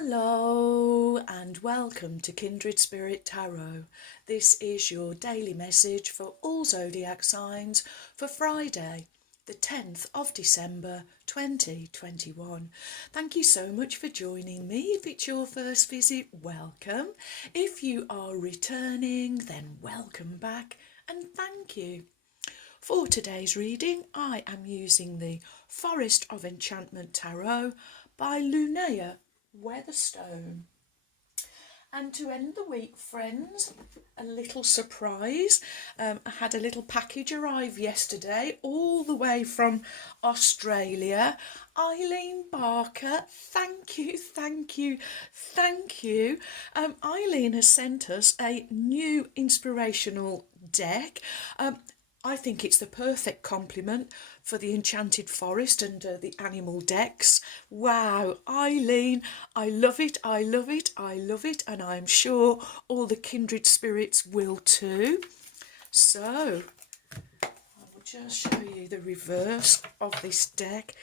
Hello and welcome to Kindred Spirit Tarot. This is your daily message for all zodiac signs for Friday, the 10th of December 2021. Thank you so much for joining me. If it's your first visit, welcome. If you are returning, then welcome back and thank you. For today's reading, I am using the Forest of Enchantment Tarot by Lunea Weatherstone. And to end the week, friends, a little surprise. I had a little package arrive yesterday all the way from Australia. Eileen Barker, thank you. Eileen has sent us a new inspirational deck. I think it's the perfect complement for the Enchanted Forest and the animal decks. Wow, Eileen, I love it, and I'm sure all the kindred spirits will too. So, I will just show you the reverse of this deck.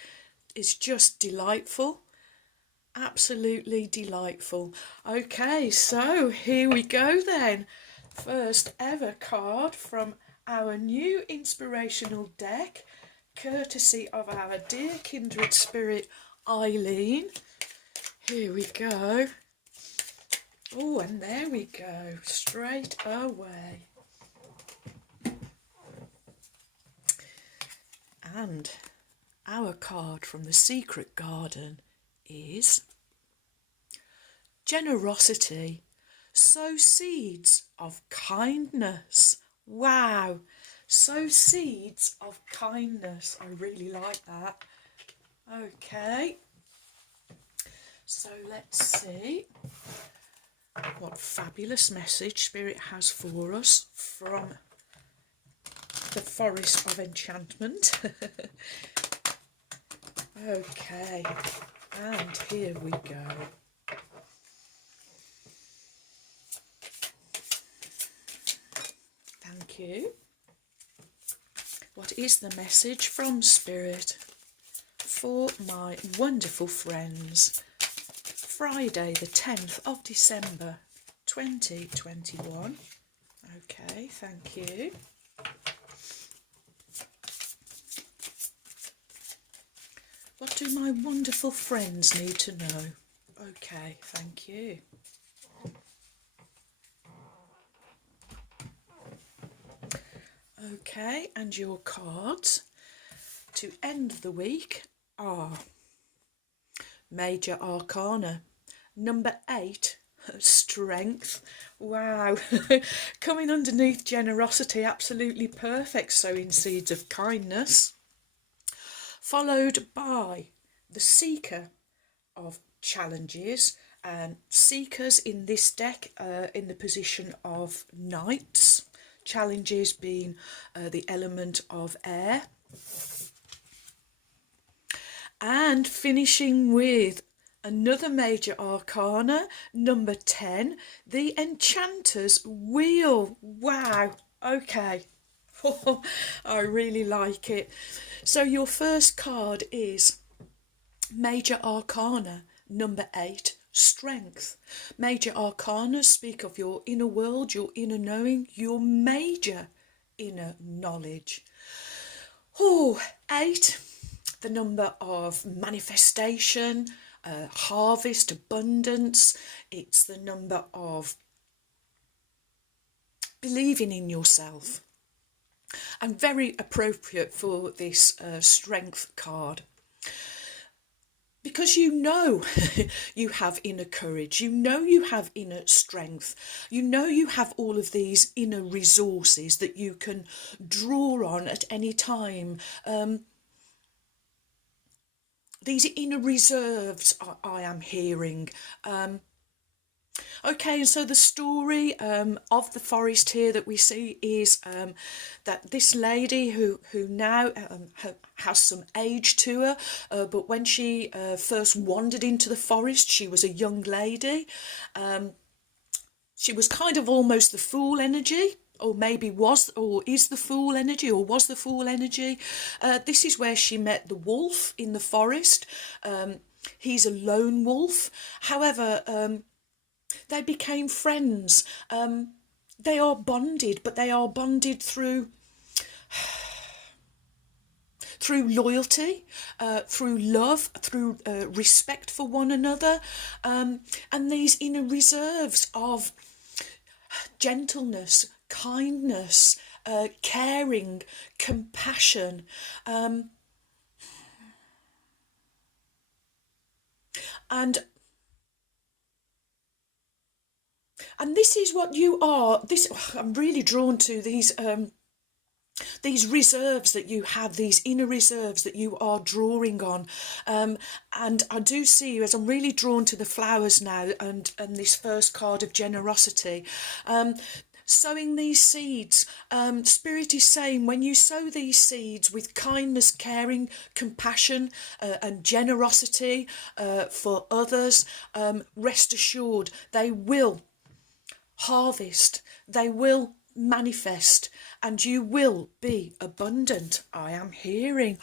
It's just delightful, absolutely delightful. Okay, so here we go then. First ever card from our new inspirational deck, courtesy of our dear kindred spirit Eileen. Here we go. Oh, and there we go, straight away. And our card from the Secret Garden is Generosity. Sow seeds of kindness. Wow, sow seeds of kindness. I really like that. Okay, so let's see what fabulous message Spirit has for us from the Forest of Enchantment. Okay, and here we go. Thank you. What is the message from Spirit for my wonderful friends? Friday the 10th of December 2021. Okay, thank you. What do my wonderful friends need to know? Okay, thank you. Okay, and your cards to end the week are Major Arcana, number 8, Strength. Wow, coming underneath Generosity, absolutely perfect, sowing seeds of kindness. Followed by the Seeker of Challenges, and Seekers in this deck in the position of Knights. Challenges being the element of air. And finishing with another Major Arcana, number 10, the Enchanter's Wheel. Wow, okay. I really like it. So your first card is Major Arcana, number 8, Strength. Major Arcana speak of your inner world, your inner knowing, your major inner knowledge. Oh, 8, the number of manifestation, harvest, abundance. It's the number of believing in yourself. And very appropriate for this Strength card. Because you know you have inner courage, you know you have inner strength, you know you have all of these inner resources that you can draw on at any time. These inner reserves I am hearing. Okay, and so the story of the forest here that we see is that this lady who now has some age to her, but when she first wandered into the forest, she was a young lady. She was kind of almost the fool energy, or maybe was, or is the fool energy, or was the fool energy. This is where she met the wolf in the forest. he's a lone wolf. However, they became friends. They are bonded, but they are bonded through loyalty, through love, through respect for one another, and these inner reserves of gentleness, kindness, caring, compassion. And this is what you are. I'm really drawn to these reserves that you have, these inner reserves that you are drawing on. And I do see you, as I'm really drawn to the flowers now, and this first card of generosity. Sowing these seeds, Spirit is saying, when you sow these seeds with kindness, caring, compassion, and generosity for others, rest assured they will harvest, they will manifest, and you will be abundant. I am hearing.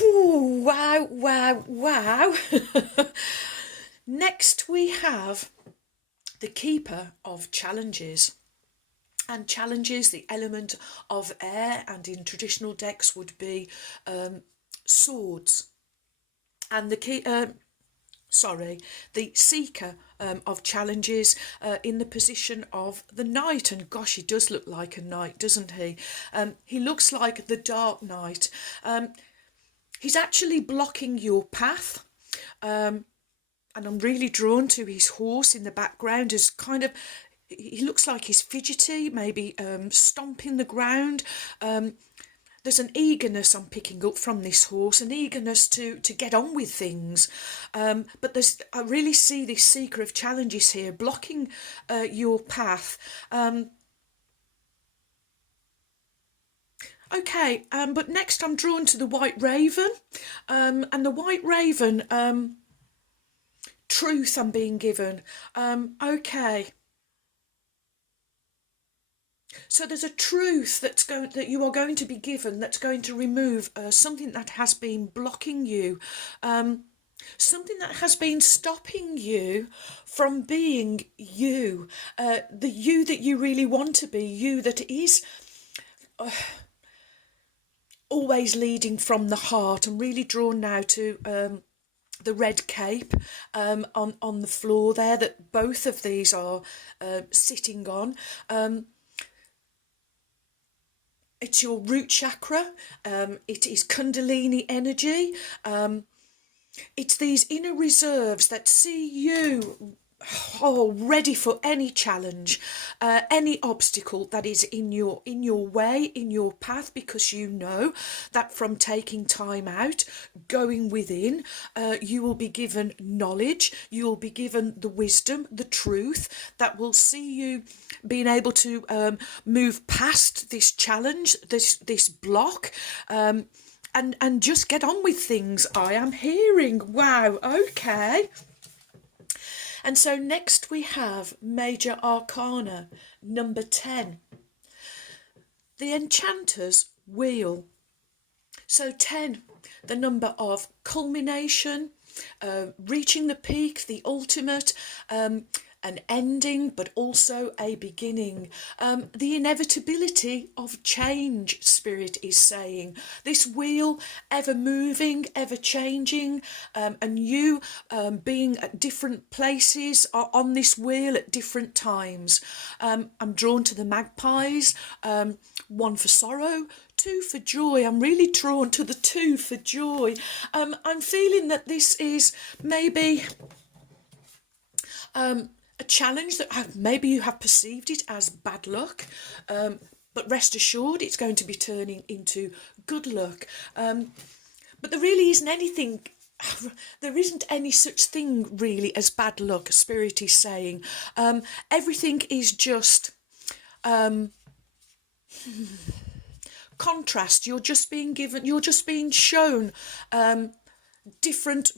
Ooh, wow, wow, wow. Next we have the Keeper of Challenges. And challenges, the element of air, and in traditional decks would be swords. And the Seeker of Challenges in the position of the Knight. And gosh, he does look like a knight, doesn't he? He looks like the Dark Knight. He's actually blocking your path. And I'm really drawn to his horse in the background, as kind of, he looks like he's fidgety, maybe stomping the ground. There's an eagerness I'm picking up from this horse, an eagerness to get on with things. But I really see this Seeker of Challenges here blocking your path. Okay, but next I'm drawn to the White Raven. And the White Raven, truth I'm being given. Okay. So there's a truth that you are going to be given, that's going to remove something that has been blocking you, something that has been stopping you from being you, the you that you really want to be, you that is always leading from the heart. I'm really drawn now to the red cape on the floor there, that both of these are sitting on. It's your root chakra. It is Kundalini energy. It's these inner reserves that see you ready for any challenge, any obstacle that is in your way, in your path, because you know that from taking time out, going within, you will be given knowledge, you will be given the wisdom, the truth that will see you being able to move past this challenge, this block, and just get on with things. I am hearing. Wow, okay. And so next we have Major Arcana, number 10. The Enchanter's Wheel. So 10, the number of culmination, reaching the peak, the ultimate, an ending, but also a beginning. The inevitability of change, Spirit is saying. This wheel ever moving, ever changing, and you being at different places on this wheel at different times. I'm drawn to the magpies, 1 for sorrow, 2 for joy. I'm really drawn to the 2 for joy. I'm feeling that this is maybe a challenge that maybe you have perceived it as bad luck, but rest assured it's going to be turning into good luck. But there really isn't anything, there isn't any such thing really as bad luck, Spirit is saying. Everything is just contrast. You're just being shown different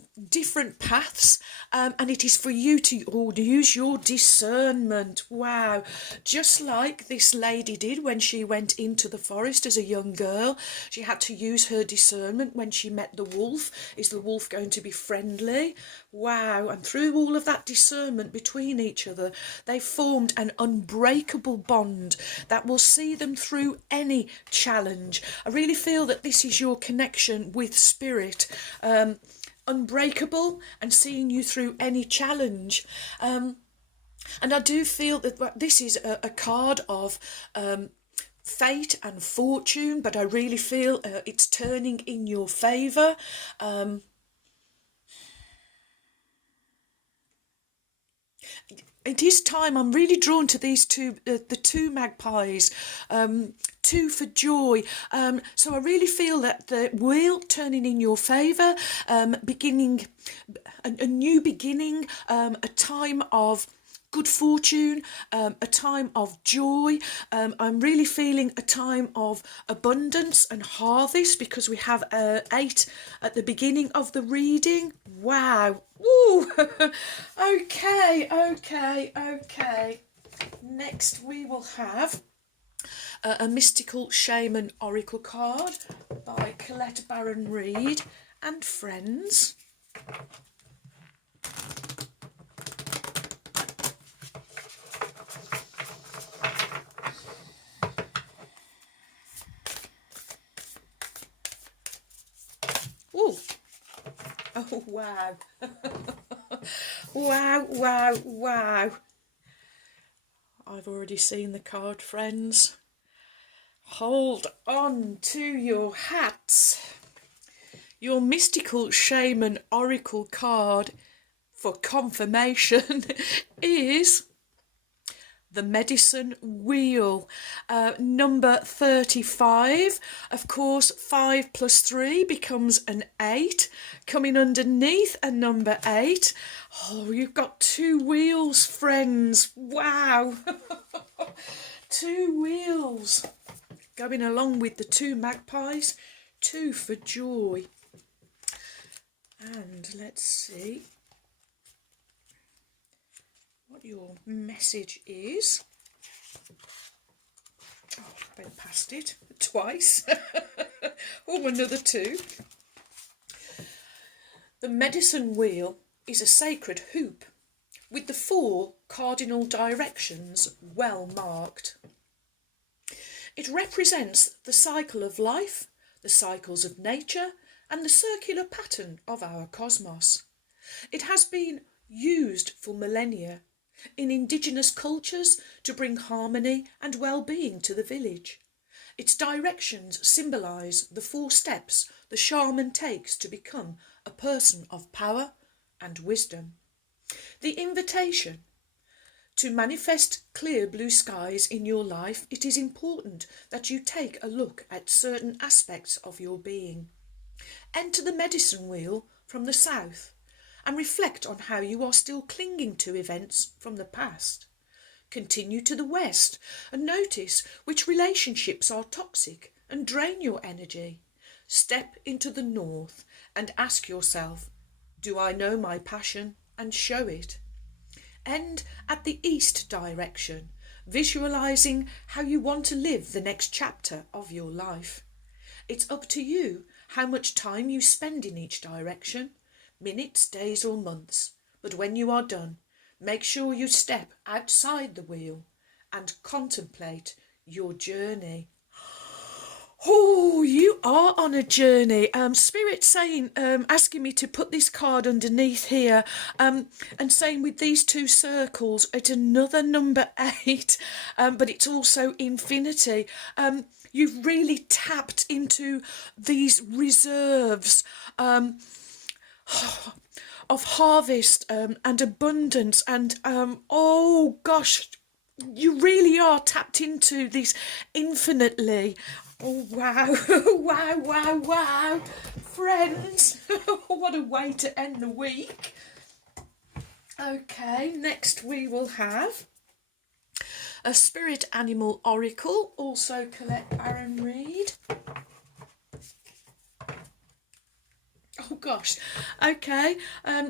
paths, and it is for you to use your discernment. Wow, just like this lady did when she went into the forest as a young girl. She had to use her discernment when she met the wolf. Is the wolf going to be friendly? Wow. And through all of that discernment between each other, they formed an unbreakable bond that will see them through any challenge. I really feel that this is your connection with spirit, unbreakable and seeing you through any challenge. And I do feel that this is a card of fate and fortune, but I really feel it's turning in your favour. It is time. I'm really drawn to these two, the two magpies, two for joy. So I really feel that the wheel turning in your favour, beginning, a new beginning, a time of good fortune, a time of joy. I'm really feeling a time of abundance and harvest because we have 8 at the beginning of the reading. Wow. Woo. Okay. Next we will have a mystical shaman oracle card by Colette Baron Reid and friends. Ooh. Oh, wow. Wow. I've already seen the card, friends. Hold on to your hats. Your mystical shaman oracle card for confirmation is the medicine wheel, number 35. Of course, 5 plus 3 becomes an 8. Coming underneath a number 8. Oh, you've got 2 wheels, friends. Wow. 2 wheels. Going along with the 2 magpies. 2 for joy. And let's see what your message is. Oh, I went past it twice. Oh, another 2. The medicine wheel is a sacred hoop with the 4 cardinal directions well marked. It represents the cycle of life, the cycles of nature, and the circular pattern of our cosmos. It has been used for millennia in indigenous cultures to bring harmony and well-being to the village. Its directions symbolise the 4 steps the shaman takes to become a person of power and wisdom. The invitation: to manifest clear blue skies in your life, it is important that you take a look at certain aspects of your being. Enter the medicine wheel from the south and reflect on how you are still clinging to events from the past. Continue to the west and notice which relationships are toxic and drain your energy. Step into the north and ask yourself, do I know my passion and show it? End at the east direction, visualising how you want to live the next chapter of your life. It's up to you how much time you spend in each direction, minutes, days or months. But when you are done, make sure you step outside the wheel and contemplate your journey. Oh, you are on a journey. Spirit saying, asking me to put this card underneath here, and saying with these 2 circles, it's another number 8, but it's also infinity. You've really tapped into these reserves of harvest and abundance, and oh gosh, you really are tapped into this infinitely. Oh, wow. Wow. Friends, what a way to end the week. Okay, next we will have a spirit animal oracle, also Colette Baron Reid. Oh gosh. Okay,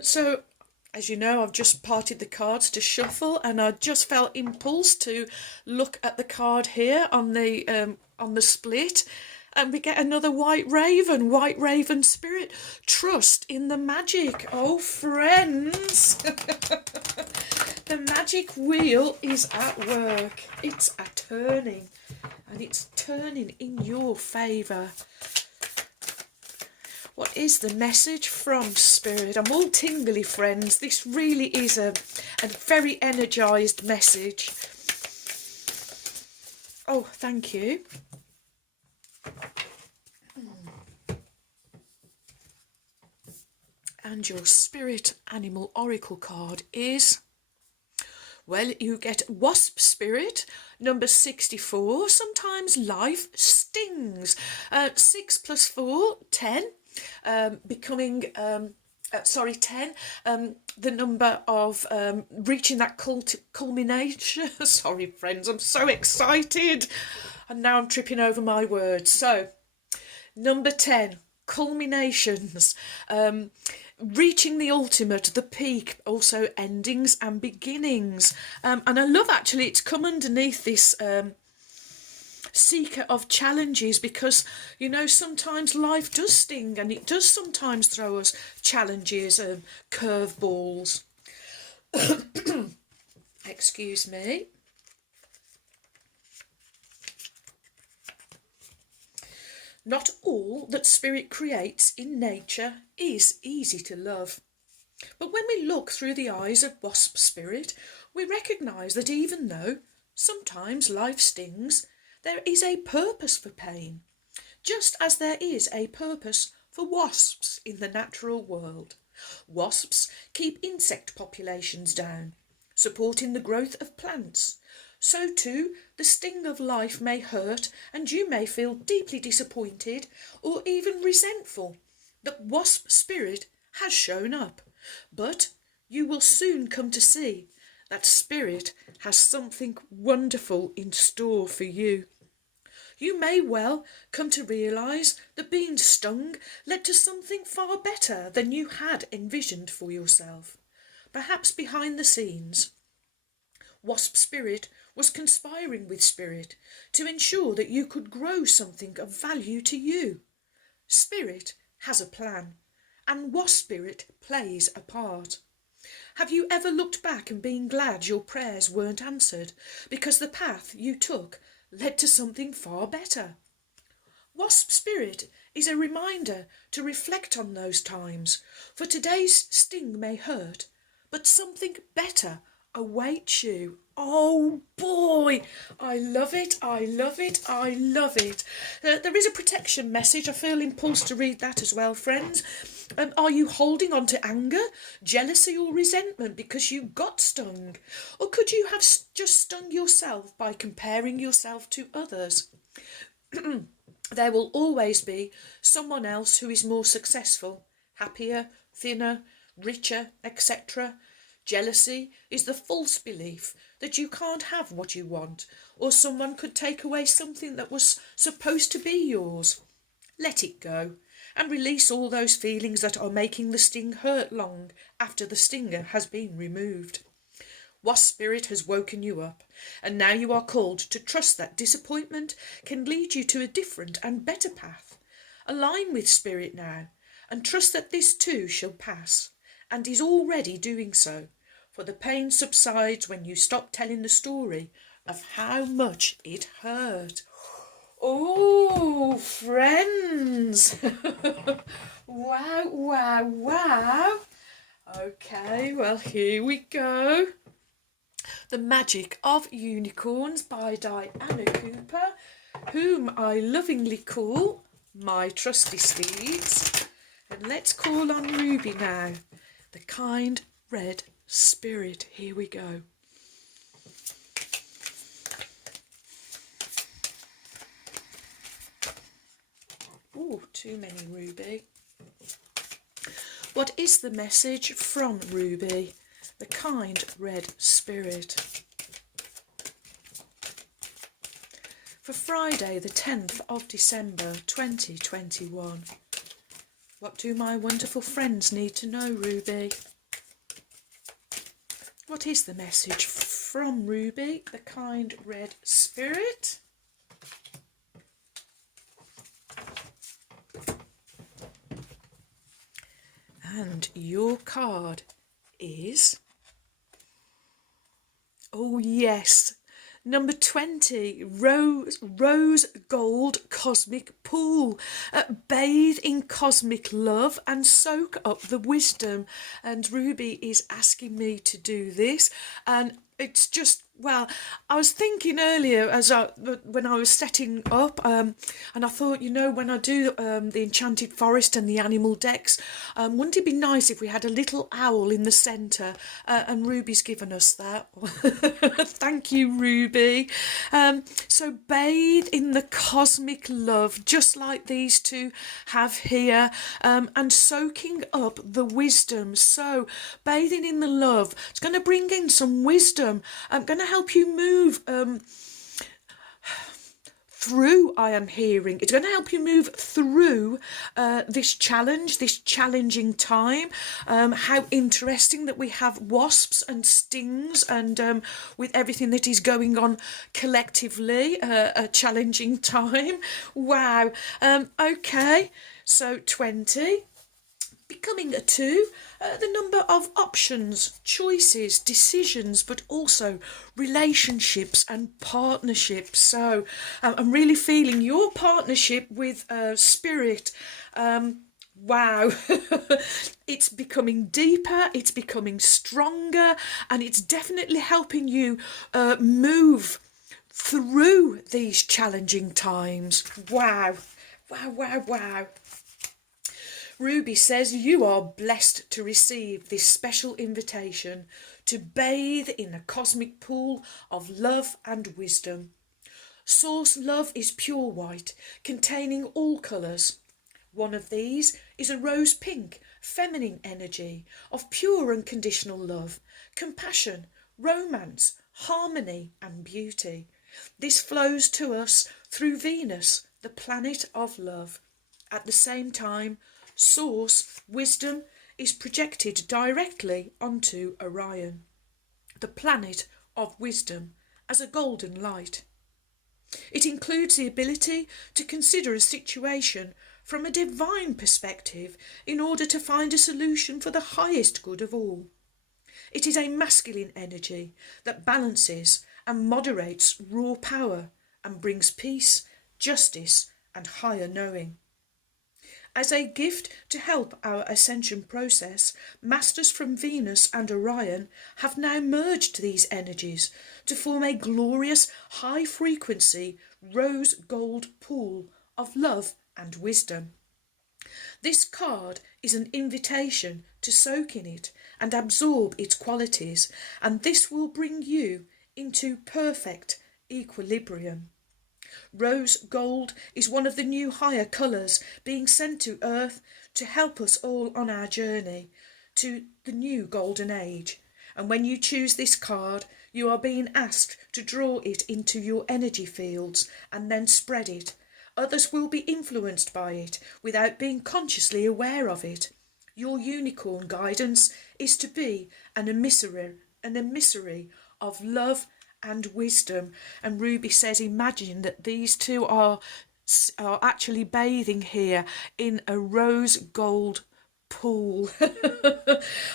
so as you know, I've just parted the cards to shuffle, and I just felt impulse to look at the card here on the split, and we get another white raven spirit. Trust in the magic. Oh, friends. The magic wheel is at work. It's a turning, and it's turning in your favour. What is the message from Spirit? I'm all tingly, friends. This really is a very energised message. Oh, thank you. And your Spirit Animal Oracle card is... well, you get Wasp Spirit, number 64. Sometimes life stings. 6 plus 4, 10. Becoming 10, the number of reaching that culmination. Sorry, friends, I'm so excited, and now I'm tripping over my words. So, number 10, culminations, reaching the ultimate, the peak, also endings and beginnings. And I love, actually, it's come underneath this seeker of challenges, because you know sometimes life does sting, and it does sometimes throw us challenges and curveballs. Excuse me. Not all that Spirit creates in nature is easy to love. But when we look through the eyes of Wasp Spirit, we recognise that even though sometimes life stings, there is a purpose for pain, just as there is a purpose for wasps in the natural world. Wasps keep insect populations down, supporting the growth of plants. So too, the sting of life may hurt, and you may feel deeply disappointed or even resentful that Wasp Spirit has shown up. But you will soon come to see that Spirit has something wonderful in store for you. You may well come to realise that being stung led to something far better than you had envisioned for yourself. Perhaps behind the scenes, Wasp Spirit was conspiring with Spirit to ensure that you could grow something of value to you. Spirit has a plan, and Wasp Spirit plays a part. Have you ever looked back and been glad your prayers weren't answered because the path you took led to something far better? Wasp Spirit is a reminder to reflect on those times, for today's sting may hurt, but something better awaits you. Oh boy, I love it, I love it, I love it. There is a protection message. I feel impulsed to read that as well, friends. Are you holding on to anger, jealousy or resentment because you got stung? Or could you have just stung yourself by comparing yourself to others? There will always be someone else who is more successful, happier, thinner, richer, etc. Jealousy is the false belief that you can't have what you want, or someone could take away something that was supposed to be yours. Let it go, and release all those feelings that are making the sting hurt long after the stinger has been removed. Wasp Spirit has woken you up, and now you are called to trust that disappointment can lead you to a different and better path. Align with Spirit now, and trust that this too shall pass, and is already doing so, for the pain subsides when you stop telling the story of how much it hurt. Oh, friends! Wow, wow, wow! Okay, well, here we go. The Magic of Unicorns by Diana Cooper, whom I lovingly call my trusty steeds. And let's call on Ruby now, the kind red spirit. Here we go. Ooh, too many, Ruby. What is the message from Ruby, the kind red spirit? For Friday, the 10th of December 2021. What do my wonderful friends need to know, Ruby? What is the message from Ruby, the kind red spirit? And your card is... oh yes, number 20, Rose Gold Cosmic Pool. Bathe in cosmic love and soak up the wisdom. And Ruby is asking me to do this. And it's just, well, I was thinking earlier when I was setting up, and I thought, you know, when I do the Enchanted Forest and the animal decks, wouldn't it be nice if we had a little owl in the centre? And Ruby's given us that. Thank you, Ruby. So bathe in the cosmic love, just like these two have here, and soaking up the wisdom. So bathing in the love, it's going to bring in some wisdom. I'm going to help you move through, I am hearing. It's going to help you move through this challenge, this challenging time. How interesting that we have wasps and stings, and with everything that is going on collectively, a challenging time. Wow. Okay, so 20. Becoming a 2, the number of options, choices, decisions, but also relationships and partnerships. So I'm really feeling your partnership with Spirit. Wow, it's becoming deeper, it's becoming stronger, and it's definitely helping you move through these challenging times. Wow, wow, wow, wow. Ruby says you are blessed to receive this special invitation to bathe in a cosmic pool of love and wisdom. Source love is pure white, containing all colours. One of these is a rose pink, feminine energy of pure unconditional love, compassion, romance, harmony and beauty. This flows to us through Venus, the planet of love. At the same time, Source wisdom is projected directly onto Orion, the planet of wisdom, as a golden light. It includes the ability to consider a situation from a divine perspective in order to find a solution for the highest good of all. It is a masculine energy that balances and moderates raw power and brings peace, justice, and higher knowing. As a gift to help our ascension process, masters from Venus and Orion have now merged these energies to form a glorious high-frequency rose gold pool of love and wisdom. This card is an invitation to soak in it and absorb its qualities, and this will bring you into perfect equilibrium. Rose gold is one of the new higher colours being sent to Earth to help us all on our journey to the new golden age. And when you choose this card, you are being asked to draw it into your energy fields and then spread it. Others will be influenced by it without being consciously aware of it. Your unicorn guidance is to be an emissary of love and wisdom. And Ruby says, imagine that these two are actually bathing here in a rose gold pool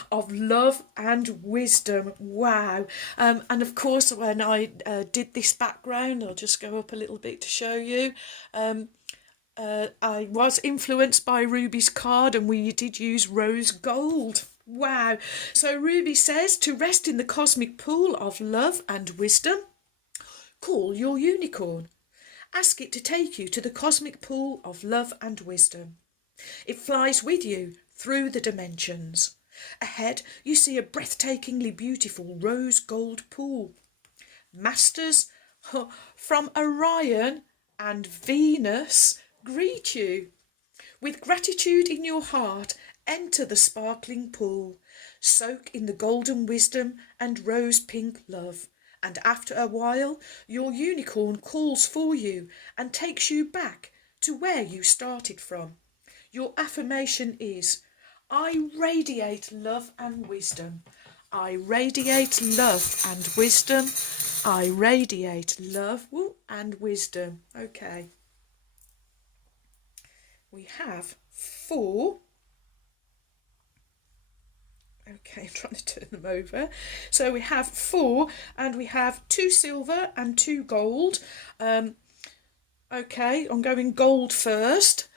of love and wisdom. Wow. And of course, when I did this background, I'll just go up a little bit to show you. I was influenced by Ruby's card, and we did use rose gold. Wow. So Ruby says to rest in the cosmic pool of love and wisdom, call your unicorn. Ask it to take you to the cosmic pool of love and wisdom. It flies with you through the dimensions. Ahead, you see a breathtakingly beautiful rose gold pool. Masters from Orion and Venus greet you. With gratitude in your heart, enter the sparkling pool. Soak in the golden wisdom and rose pink love. And after a while, your unicorn calls for you and takes you back to where you started from. Your affirmation is, I radiate love and wisdom. I radiate love and wisdom. I radiate love and wisdom. Okay. We have 4. Okay, I'm trying to turn them over. So we have 4, and we have 2 silver and 2 gold. Okay, I'm going gold first.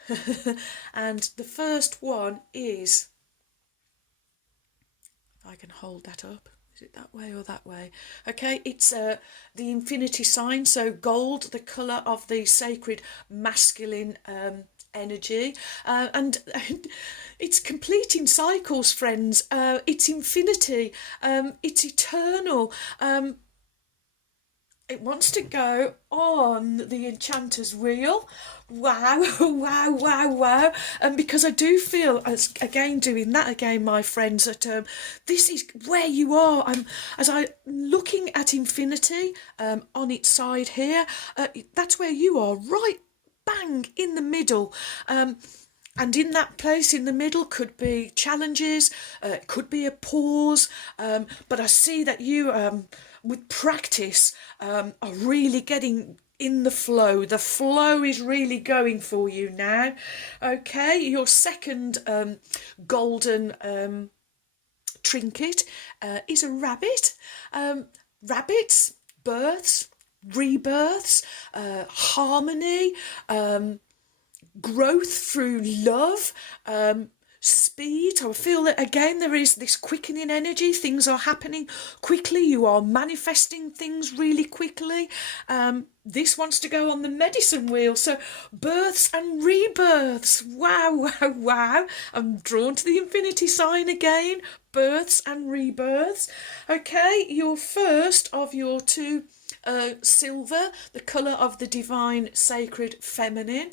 And the first one is, if I can hold that up. Is it that way or that way? Okay, it's the infinity sign. So gold, the colour of the sacred masculine energy, and it's completing cycles, friends. It's infinity. It's eternal. It wants to go on the Enchanters wheel. Wow, wow, wow, wow. And because I do feel, as again doing that again, my friends, that this is where you are. As I'm looking at infinity on its side here, that's where you are, right bang in the middle. And in that place in the middle could be challenges, could be a pause, but I see that you, with practice, are really getting in the flow. The flow is really going for you now. Okay, your second golden trinket is a rabbit. Rabbits, births, rebirths, harmony, growth through love, speed. I feel that again there is this quickening energy. Things are happening quickly. You are manifesting things really quickly. This wants to go on the medicine wheel. So births and rebirths. Wow, wow, wow. I'm drawn to the infinity sign again. Births and rebirths. Okay, your first of your 2 silver, the colour of the divine sacred feminine,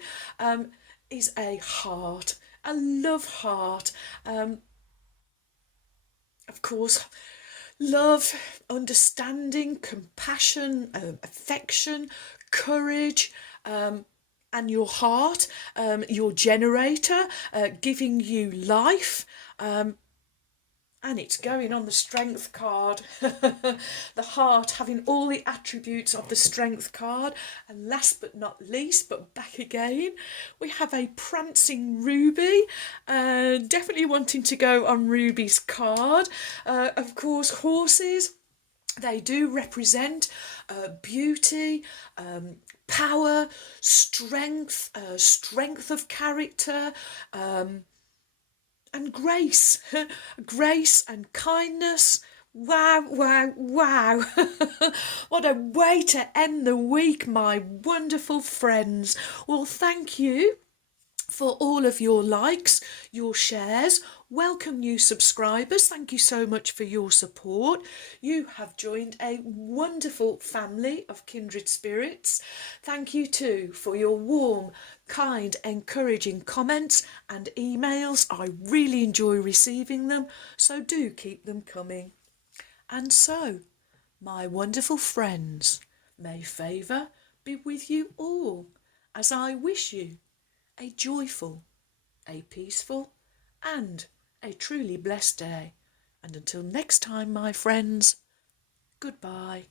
is a heart, a love heart. Of course, love, understanding, compassion, affection, courage, and your heart, your generator, giving you life. And it's going on the strength card. The heart having all the attributes of the strength card. And last but not least, but back again, we have a prancing ruby. Definitely wanting to go on Ruby's card. Of course, horses, they do represent beauty, power, strength, strength of character, and grace, grace and kindness. Wow, wow, wow. What a way to end the week, my wonderful friends. Well, thank you for all of your likes, your shares. Welcome new subscribers. Thank you so much for your support. You have joined a wonderful family of kindred spirits. Thank you too for your warm, kind, encouraging comments and emails. I really enjoy receiving them, so do keep them coming. And so, my wonderful friends, may favour be with you all, as I wish you a joyful, a peaceful, and a truly blessed day. And until next time, my friends, goodbye.